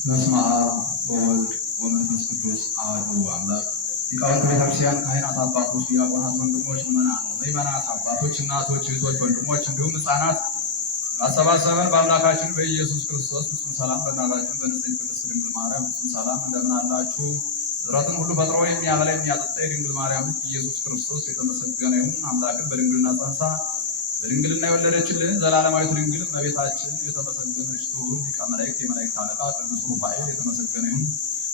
በስመ አብ ወወልድ ወመንፈስ ቅዱስ አሐዱ አምላክ። ሊቃውንተ ቤተክርስቲያን፣ ካህናት፣ አባቶች፣ ዲያቆናት፣ ወንድሞች፣ ምእመናት፣ አባቶች፣ እናቶች፣ እህቶች፣ ወንድሞች እንዲሁም ሕፃናት ባሰባሰበን በአምላካችን በኢየሱስ ክርስቶስ ፍጹም ሰላም በእናታችን በንጽሕት ቅድስት ድንግል ማርያም ፍጹም ሰላም እንደምን አላችሁ? ፍጥረትን ሁሉ ፈጥሮ የሚያበላ የሚያጠጣ የድንግል ማርያም ልጅ ኢየሱስ ክርስቶስ የተመሰገነ ይሁን። አምላክን በድንግልና ጸንሳ በድንግልና የወለደችልን ዘላለማዊት ድንግል እመቤታችን የተመሰገነች ትሁን። ሊቀ መላእክት የመላእክት አለቃ ቅዱስ ሩፋኤል የተመሰገነ ይሁን።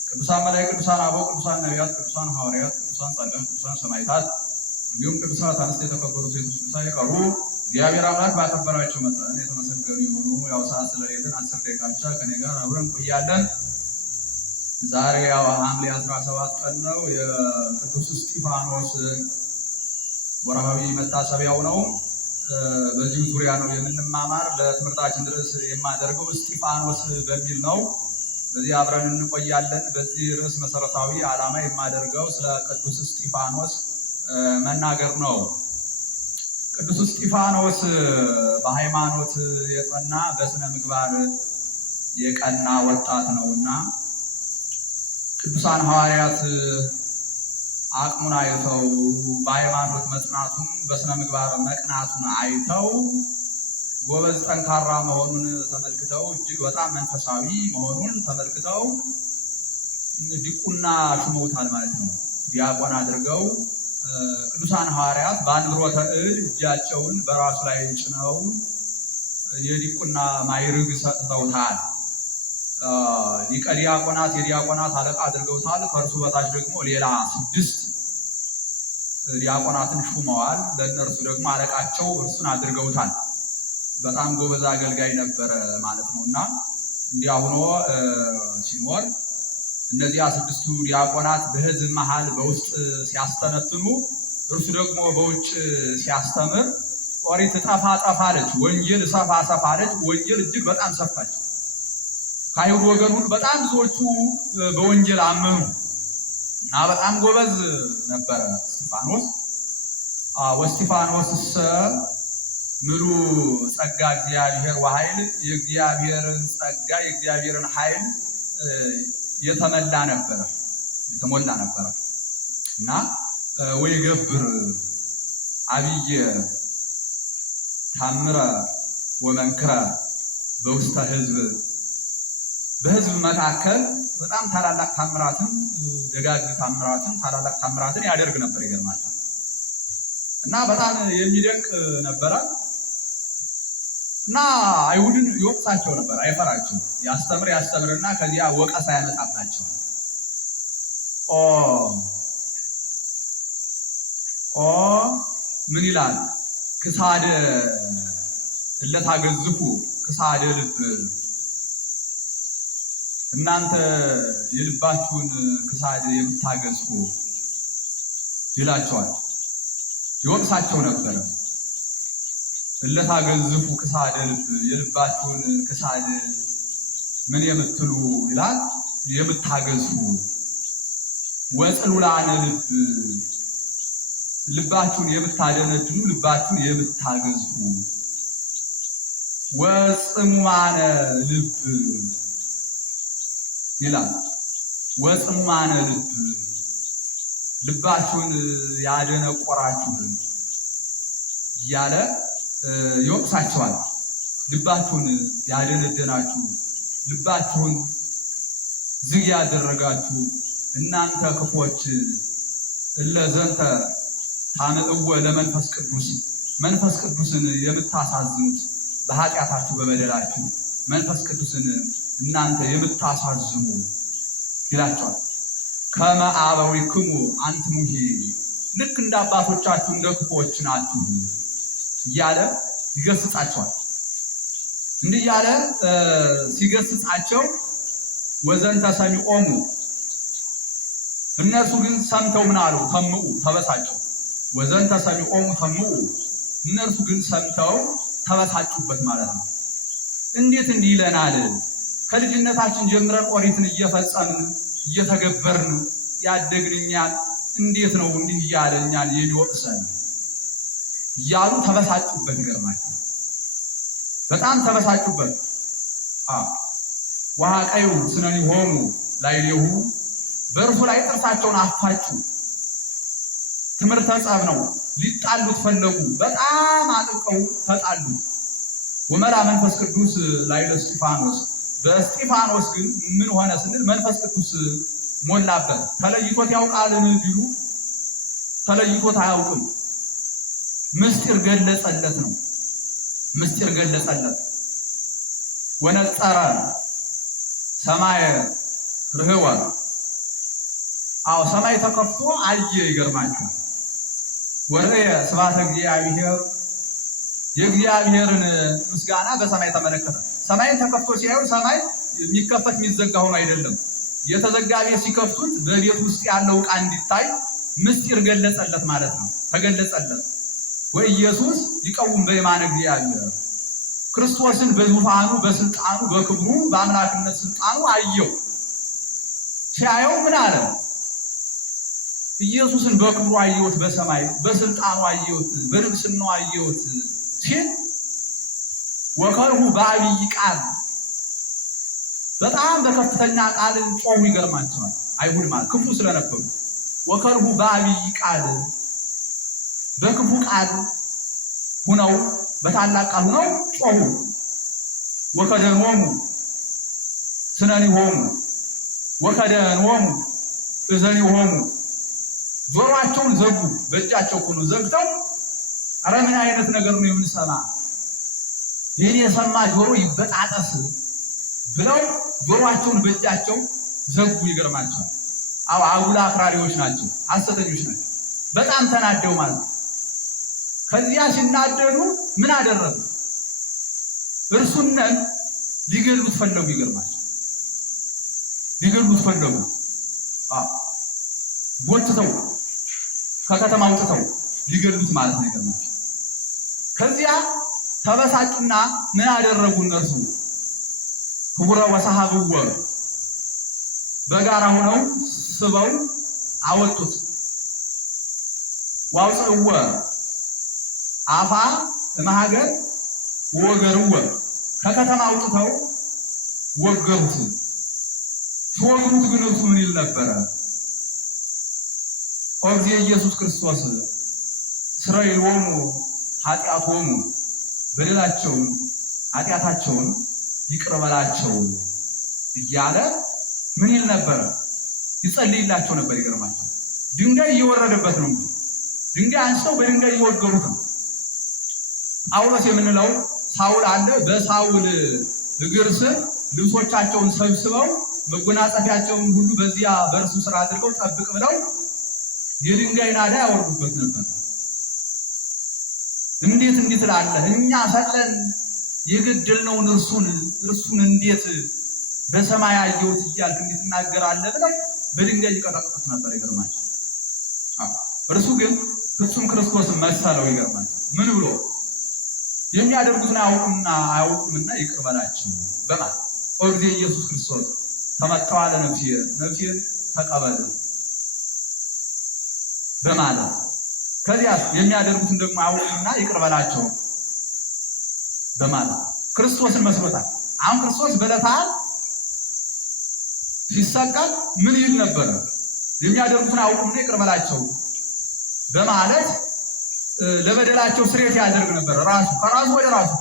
ቅዱሳን መላእክት፣ ቅዱሳን አበው፣ ቅዱሳን ነቢያት፣ ቅዱሳን ሐዋርያት፣ ቅዱሳን ጻድቃን፣ ቅዱሳን ሰማዕታት እንዲሁም ቅዱሳት አንስት የተከበሩ ሴቶች ሳይቀሩ እግዚአብሔር አምላክ ባከበራቸው መጠን የተመሰገኑ ይሁኑ። ያው ሰዓት ስለሌለን 10 ደቂቃ ብቻ ከኔ ጋር አብረን ቆያለን። ዛሬ ያው ሐምሌ 17 ቀን ነው። የቅዱስ እስጢፋኖስ ወርሃዊ መታሰቢያው ነው። በዚህ ዙሪያ ነው የምንማማር። ለትምህርታችን ድረስ የማደርገው እስጢፋኖስ በሚል ነው። በዚህ አብረን እንቆያለን። በዚህ ርዕስ መሰረታዊ ዓላማ የማደርገው ስለ ቅዱስ እስጢፋኖስ መናገር ነው። ቅዱስ እስጢፋኖስ በሃይማኖት የጸና በስነ ምግባር የቀና ወጣት ነውና ቅዱሳን ሐዋርያት አቅሙን አይተው በሃይማኖት መጽናቱን በስነ ምግባር መቅናቱን አይተው ጎበዝ ጠንካራ መሆኑን ተመልክተው እጅግ በጣም መንፈሳዊ መሆኑን ተመልክተው ዲቁና ሹመውታል ማለት ነው። ዲያቆን አድርገው ቅዱሳን ሐዋርያት በአንብሮተ እድ እጃቸውን በራሱ ላይ ጭነው የዲቁና ማዕረግ ሰጥተውታል። ሊቀ ዲያቆናት የዲያቆናት አለቃ አድርገውታል። ከእርሱ በታች ደግሞ ሌላ 6 ዲያቆናትን ሹመዋል። ለእነርሱ ደግሞ አለቃቸው እርሱን አድርገውታል። በጣም ጎበዝ አገልጋይ ነበረ ማለት ነው እና እንዲያ ሆኖ ሲኖር እነዚያ 6ቱ ዲያቆናት በሕዝብ መሃል በውስጥ ሲያስተነትኑ እርሱ ደግሞ በውጭ ሲያስተምር ኦሪት ጠፋ አለች፣ ወንጌል ሰፋ አለች። ወንጌል እጅግ በጣም ሰፋች። ከአይሁድ ወገን ሁሉ በጣም ብዙዎቹ በወንጌል አመኑ እና በጣም ጎበዝ ነበረ እስጢፋኖስ። ወእስጢፋኖስሰ ምሉ ጸጋ እግዚአብሔር ወኃይል፣ የእግዚአብሔርን ጸጋ የእግዚአብሔርን ኃይል የተሞላ ነበረ እና ወይገብር አብየ ታምረ ወመንክረ በውስተ ሕዝብ፣ በሕዝብ መካከል በጣም ታላላቅ ታምራትን ደጋግ ታምራትን ታላላቅ ታምራትን ያደርግ ነበር። ይገርማችኋል እና በጣም የሚደንቅ ነበረ እና አይሁድን ይወቅሳቸው ነበር፣ አይፈራቸው። ያስተምርና ከዚያ ወቀሳ ያመጣባቸው። ምን ይላል? ክሳደ እለታገዝፉ ክሳደ ልብ፣ እናንተ የልባችሁን ክሳድ የምታገዝፉ ይላቸዋል። ይወቅሳቸው ነበር። እለታገዝፉ ክሳደ ልብ፣ የልባችሁን ክሳድ ምን የምትሉ ይላል? የምታገዝፉ። ወጽሉላነ ልብ፣ ልባችሁን የምታደነድኑ ልባችሁን የምታገዝፉ። ወጽሙማነ ልብ ይላል። ወጽሙማነ ልብ፣ ልባችሁን ያደነቆራችሁ እያለ ይወቅሳቸዋል። ልባችሁን ያደነደናችሁ፣ ልባችሁን ዝግ ያደረጋችሁ እናንተ ክፎች፣ እለዘንተ ታምዕወ ለመንፈስ ቅዱስ፣ መንፈስ ቅዱስን የምታሳዝኑት በኃጢአታችሁ በበደላችሁ መንፈስ ቅዱስን እናንተ የምታሳዝኑ ይላቸዋል። ከመ አበዊክሙ አንትሙሂ፣ ልክ እንደ አባቶቻችሁ እንደ ክፎች ናችሁ እያለ ይገስጻቸዋል። እንዲህ እያለ ሲገስጻቸው ወዘንተ ሰሚዖሙ፣ እነርሱ ግን ሰምተው ምን አሉ? ተምኡ፣ ተበሳጩ። ወዘንተ ሰሚዖሙ ተምኡ፣ እነርሱ ግን ሰምተው ተበሳጩበት ማለት ነው። እንዴት እንዲህ ይለናል? ከልጅነታችን ጀምረን ኦሪትን እየፈጸምን እየተገበርን ያደግን እኛን እንዴት ነው እንዲህ እያለ እኛን የሚወቅሰን እያሉ ተበሳጩበት። ይገርማል። በጣም ተበሳጩበት። ወሐቀዩ ስነኒሆሙ ላዕሌሁ በእርሱ ላይ ጥርሳቸውን አፋጩ። ትምህርተ ጸብ ነው። ሊጣሉት ፈለጉ። በጣም አጥብቀው ተጣሉት። ወመላ መንፈስ ቅዱስ ላዕለ እስጢፋኖስ በእስጢፋኖስ ግን ምን ሆነ ስንል መንፈስ ቅዱስ ሞላበት። ተለይቶት ያውቃልን ቢሉ ተለይቶት አያውቅም። ምስጢር ገለጸለት ነው። ምስጢር ገለጸለት። ወነጸረ ሰማየ ርህወ ሰማይ ተከፍቶ አየ። ይገርማችኋል። ወረየ ስብሐተ እግዚአብሔር የእግዚአብሔርን ምስጋና በሰማይ ተመለከተ። ሰማይን ተከፍቶ ሲያዩ ሰማይ የሚከፈት የሚዘጋ ሆኖ አይደለም። የተዘጋ ቤት ሲከፍቱት በቤት ውስጥ ያለው ዕቃ እንዲታይ ምስጢር ገለጸለት ማለት ነው። ተገለጸለት። ወኢየሱስ ይቀውም በየማነ እግዚአብሔር ክርስቶስን በዙፋኑ በስልጣኑ በክብሩ በአምላክነት ስልጣኑ አየው። ሲያየው ምን አለ? ኢየሱስን በክብሩ አየሁት፣ በሰማይ በስልጣኑ አየሁት፣ በንግስናው አየሁት ሲል ወከርሁ በአብይ ቃል በጣም በከፍተኛ ቃል ጮሁ። ይገርማቸዋል። አይሁድ ማለት ክፉ ስለነበሩ ወከርሁ በአብይ ቃል በክፉ ቃል ሁነው በታላቅ ቃል ሁነው ጮሁ። ወከደንሆሙ ስነኒሆሙ ወከደንሆሙ እዘኒሆሙ ጆሮአቸውን ዘጉ። በእጃቸው ሁሉ ዘግተው ኧረ ምን አይነት ነገር ነው የምንሰማ? ይህን የሰማ ጆሮ ይበጣጠስ ብለው ጆሮአቸውን በእጃቸው ዘጉ። ይገርማቸዋል። አጉል አክራሪዎች ናቸው፣ ሐሰተኞች ናቸው። በጣም ተናደው ማለት ነው። ከዚያ ሲናደዱ ምን አደረጉ? እርሱነን ሊገሉት ፈለጉ። ይገርማቸው። ሊገሉት ፈለጉ። ጎትተው ከከተማ አውጥተው ሊገሉት ማለት ነው። ይገርማቸው። ከዚያ ተበሳጩና ምን አደረጉ? እነርሱ ህቡረ ወሰሐብወ በጋራ ሆነው ስበው አወጡት። ዋውፅእወ አፋ እማሀገር ወገርወ ከከተማ አውጥተው ወገሩት። ሲወግሩት ግን እርሱ ምን ይል ነበረ? ኦግዜ ኢየሱስ ክርስቶስ ስረይሎሙ ኃጢአቶሙ በደላቸውን ኃጢአታቸውን ይቅር በላቸው እያለ ምን ይል ነበረ? ይጸልይላቸው ነበር። ይገርማቸው። ድንጋይ እየወረደበት ነው። ድንጋይ አንስተው በድንጋይ እየወገሩት ነው። ጳውሎስ የምንለው ሳውል አለ። በሳውል እግር ስር ልብሶቻቸውን ሰብስበው መጎናጸፊያቸውን ሁሉ በዚያ በእርሱ ስራ አድርገው ጠብቅ ብለው የድንጋይ ናዳ ያወርዱበት ነበር። እንዴት እንዴት ትላለህ? እኛ ሰቅለን የገደልነውን እርሱን እንዴት በሰማይ አየሁት እያልክ እንዴት ትናገራለህ ብለው በድንጋይ ይቀጠቅጡት ነበር። ይገርማቸው። እርሱ ግን ፍጹም ክርስቶስን መሰለው። ይገርማቸው። ምን ብሎ የሚያደርጉትን አያውቁምና ይቅር በላቸው በማለት ኦግዜ ኢየሱስ ክርስቶስ ተመጣዋለ ነፍሴን ተቀበል በማለት ከዚያ የሚያደርጉትን ደግሞ አያውቁምና ይቅር በላቸው በማለት ክርስቶስን መስሎታል። አሁን ክርስቶስ በዕለተ ዓርብ ሲሰቀል ምን ይል ነበር? የሚያደርጉትን አያውቁምና ይቅር በላቸው በማለት ለበደላቸው ስርየት ያደርግ ነበር። ራሱ ከራሱ ወደ ራሱ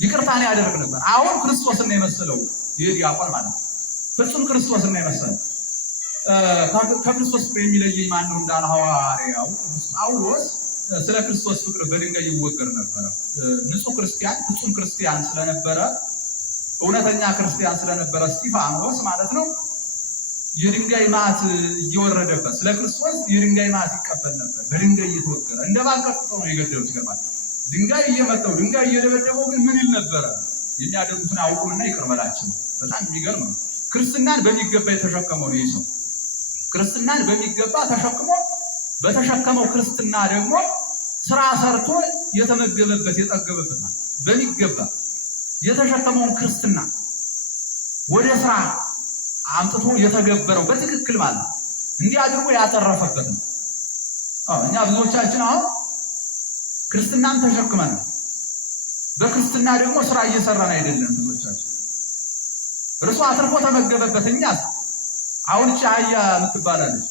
ይቅርታን ያደርግ ነበር። አሁን ክርስቶስን ነው የመሰለው። ይህ ዲያቆን ማለት ፍጹም ክርስቶስን ነው የመሰለው። ከክርስቶስ ፍቅር የሚለየኝ ማን ነው እንዳለ ሐዋርያው ቅዱስ ጳውሎስ ስለ ክርስቶስ ፍቅር በድንጋይ ይወገር ነበረ። ንጹሕ ክርስቲያን ፍጹም ክርስቲያን ስለነበረ እውነተኛ ክርስቲያን ስለነበረ እስጢፋኖስ ማለት ነው የድንጋይ ማት እየወረደበት ስለ ክርስቶስ የድንጋይ ማት ይቀበል ነበር። በድንጋይ እየተወገረ እንደ ባንቀጥቶ ነው የገደሉት። ይገርማል። ድንጋይ እየመታው ድንጋይ እየደበደበው ግን ምን ይል ነበረ? የሚያደርጉትን አያውቁምና ይቅር በላቸው። በጣም የሚገርም ነው። ክርስትናን በሚገባ የተሸከመው ነው ይህ ሰው። ክርስትናን በሚገባ ተሸክሞ በተሸከመው ክርስትና ደግሞ ስራ ሰርቶ የተመገበበት የጠገበበት ማለት በሚገባ የተሸከመውን ክርስትና ወደ ስራ አምጥቶ የተገበረው በትክክል ማለት እንዲህ አድርጎ ያተረፈበት ነው። እኛ ብዙዎቻችን አሁን ክርስትናን ተሸክመናል። በክርስትና ደግሞ ስራ እየሰራን አይደለም ብዙዎቻችን። እርሱ አትርፎ ተመገበበት። እኛስ አሁን ቻያ የምትባላለች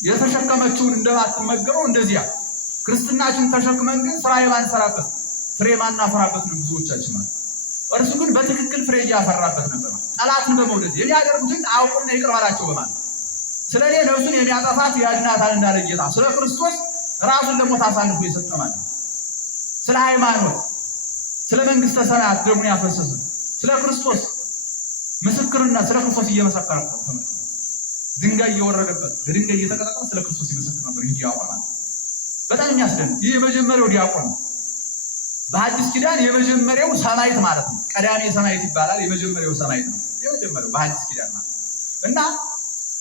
የተሸከመችውን እንደማትመገበው እንደዚያ ክርስትናችን ተሸክመን ግን ስራ የማንሰራበት ፍሬ ማናፈራበት ነው ብዙዎቻችን ማለት። እርሱ ግን በትክክል ፍሬ እያፈራበት ነበር። ጠላትን በመውደድ የሚያደርጉትን አውቁና ይቅር በላቸው በማለት ስለኔ ነፍሱን የሚያጠፋት ያድናታል እንዳለ ጌታ ስለ ክርስቶስ ራሱን ለሞት አሳልፎ የሰጠ ማለት ነው። ስለ ሃይማኖት፣ ስለ መንግስተ ሰማያት ደሙን ያፈሰሰ ስለ ክርስቶስ ምስክርና ስለ ክርስቶስ እየመሰከረ ነው። ድንጋይ እየወረደበት በድንጋይ እየተቀጠቀጠ ስለ ክርስቶስ ይመሰክር ነበር። ይህ ዲያቆን በጣም የሚያስደንቅ ይህ የመጀመሪያው ዲያቆን ነው። በሐዲስ ኪዳን የመጀመሪያው ሰማዕት ማለት ነው። ቀዳሜ ሰማዕት ይባላል። የመጀመሪያው ሰማዕት ነው። የመጀመሪያው በሐዲስ ኪዳን ማለት እና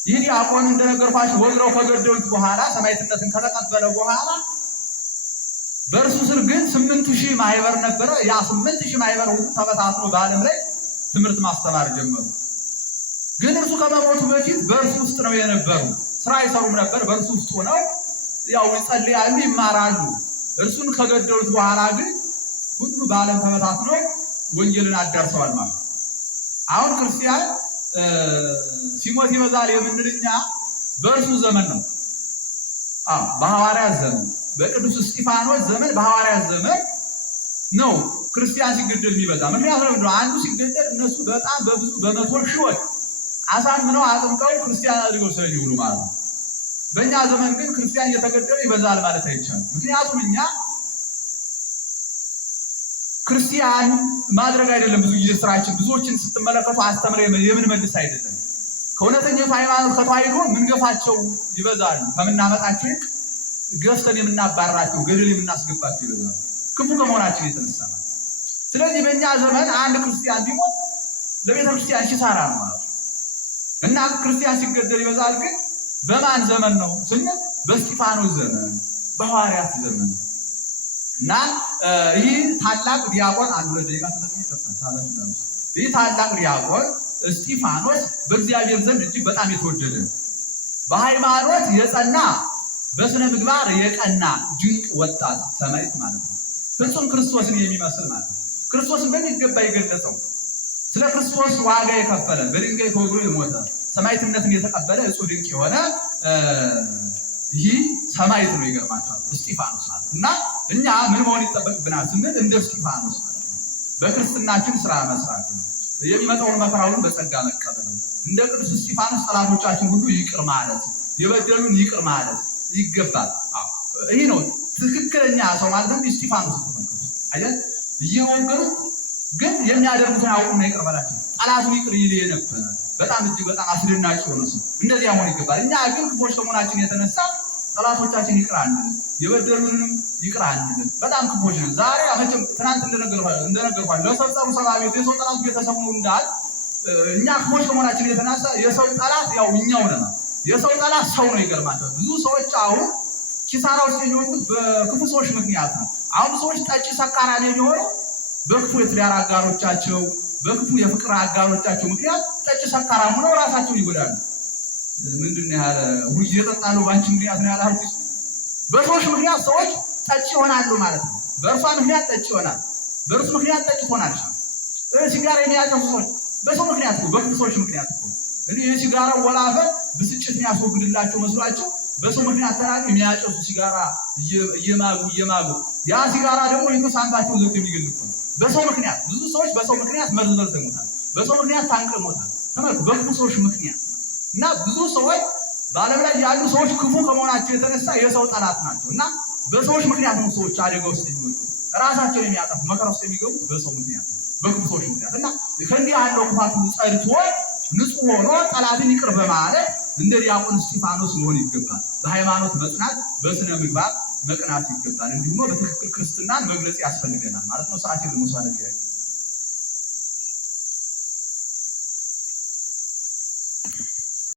ይህ ዲያቆን እንደነገርኳችሁ ወግረው ከገደሉት በኋላ ሰማዕትነትን ከተቀበለ በኋላ በእርሱ ስር ግን 8000 ማህበር ነበረ። ያ 8000 ማህበር ሁሉ ተበታትኖ በዓለም ላይ ትምህርት ማስተማር ጀመሩ። ግን እርሱ ከመሞቱ በፊት በእርሱ ውስጥ ነው የነበሩ። ስራ ይሰሩም ነበር። በእርሱ ውስጥ ሆነው ያው ይጸልያሉ፣ ይማራሉ። እርሱን ከገደሉት በኋላ ግን ሁሉ በዓለም ተበታትኖ ወንጌልን አዳርሰዋል ማለት። አሁን ክርስቲያን ሲሞት ይበዛል የምንልኛ በእርሱ ዘመን ነው። በሐዋርያት ዘመን በቅዱስ እስጢፋኖስ ዘመን በሐዋርያት ዘመን ነው ክርስቲያን ሲገደል የሚበዛ። ምክንያቱም ነው አንዱ ሲገደል እነሱ በጣም በብዙ በመቶ ሺዎች አሳምነው አጥምቀው ክርስቲያን አድርገው ስለሚውሉ ማለት ነው። በእኛ ዘመን ግን ክርስቲያን እየተገደለ ይበዛል ማለት አይቻልም። ምክንያቱም እኛ ክርስቲያን ማድረግ አይደለም ብዙ ጊዜ ስራችን። ብዙዎችን ስትመለከቱ አስተምረ የምንመልስ አይደለም። ከእውነተኛው ሃይማኖት ከተዋሕዶ ምንገፋቸው ይበዛሉ። ከምናመጣቸው ይልቅ ገፍተን የምናባራቸው ገደል የምናስገባቸው ይበዛሉ፣ ክፉ ከመሆናችን የተነሳ ማለት። ስለዚህ በእኛ ዘመን አንድ ክርስቲያን ቢሞት ለቤተ ክርስቲያን ኪሳራ ነው ማለት ነው። እና ክርስቲያን ሲገደል ይበዛል። ግን በማን ዘመን ነው ስንል በእስጢፋኖስ ዘመን፣ በሐዋርያት ዘመን። እና ይህ ታላቅ ዲያቆን አንዱ ለደቂቃ ተጠቅሞ ይደርሳል። ይህ ታላቅ ዲያቆን እስጢፋኖስ በእግዚአብሔር ዘንድ እጅግ በጣም የተወደደ በሃይማኖት የጸና በስነ ምግባር የቀና ድንቅ ወጣት ሰማዕት ማለት ነው። ፍጹም ክርስቶስን የሚመስል ማለት ነው። ክርስቶስን በሚገባ የገለጸው ስለ ክርስቶስ ዋጋ የከፈለ በድንጋይ ተወግሮ የሞተ ሰማዕትነትን የተቀበለ እጹብ ድንቅ የሆነ ይህ ሰማዕት ነው። ይገርማቸዋል እስጢፋኖስ ማለት እና እኛ ምን መሆን ይጠበቅብናል ስንል እንደ እስጢፋኖስ ማለት ነው። በክርስትናችን ስራ መስራት፣ የሚመጣውን መከራውን በጸጋ መቀበል፣ እንደ ቅዱስ እስጢፋኖስ ጠላቶቻችን ሁሉ ይቅር ማለት፣ የበደሉን ይቅር ማለት ይገባል። ይህ ነው ትክክለኛ ሰው ማለት ነው። እስጢፋኖስ ተመልከቱ አይደል? እየወገሩት ግን የሚያደርጉትን አውቁና ይቅር በላቸው። ጠላቱን ይቅር ይል የነበረ በጣም እጅግ በጣም አስደናቂ ሆነ ሰው እንደዚያ መሆን ይገባል። እኛ ግን ክፎች ከመሆናችን የተነሳ ጠላቶቻችን ይቅር አንልም፣ የበደሉንም ይቅር አንልም። በጣም ክፎች ነን። ዛሬ አመቸም ትናንት እንደነገርኳችሁ ለሰው ጸሩ ሰባ ቤት የሰው ጠላት ቤተሰብ ነው እንዳል እኛ ክፎች ከመሆናችን የተነሳ የሰው ጠላት ያው እኛው ነን። የሰው ጠላት ሰው ነው። ይገርማቸዋል። ብዙ ሰዎች አሁን ኪሳራ ውስጥ የሚሆኑት በክፉ ሰዎች ምክንያት ነው። አሁን ሰዎች ጠጪ ሰካራም የሚሆኑ በክፉ የትዳር አጋሮቻቸው፣ በክፉ የፍቅር አጋሮቻቸው ምክንያት ጠጪ ሰካራም ሆነው ራሳቸውን ይጎዳሉ። ምንድን ያለ ሁሉ እየጠጣሉ ባንቺ ምክንያት ነው ያላልኩ። በሰዎች ምክንያት ሰዎች ጠጪ ይሆናሉ ማለት ነው። በእርሷ ምክንያት ጠጪ ይሆናል፣ በእርሱ ምክንያት ጠጪ ትሆናለች። ሲጋራ የሚያጨሱ ሰዎች በሰው ምክንያት ነው፣ በክፉ ሰዎች ምክንያት ነው። እንግዲህ የሲጋራ ወላፈን ብስጭት የሚያስወግድላቸው መስሏቸው በሰው ምክንያት ተራቂ የሚያጨሱ ሲጋራ እየማጉ ያ ሲጋራ ደግሞ ሳንባቸው ዘግቶ የሚገል ነው። በሰው ምክንያት ብዙ ሰዎች በሰው ምክንያት መርዝ በልተው ይሞታል። በሰው ምክንያት ታንቀው ይሞታል። ተመልከቱ፣ በክፉ ሰዎች ምክንያት እና ብዙ ሰዎች በዓለም ላይ ያሉ ሰዎች ክፉ ከመሆናቸው የተነሳ የሰው ጠላት ናቸው። እና በሰዎች ምክንያት ነው ሰዎች አደጋ ውስጥ የሚወጡ ራሳቸውን የሚያጠፉ መከራ ውስጥ የሚገቡት በሰው ምክንያት ነው፣ በክፉ ሰዎች ምክንያት። እና ከእንዲህ ያለው ክፋት ሁሉ ጸድቶ ንጹሕ ሆኖ ጠላትን ይቅር በማለት እንደ ዲያቆን እስጢፋኖስ መሆን ይገባል። በሃይማኖት መጽናት፣ በስነ ምግባር መቅናት ይገባል። እንዲሁም በትክክል ክርስትናን መግለጽ ያስፈልገናል ማለት ነው። ሰዓት ይልሙሳ ነገር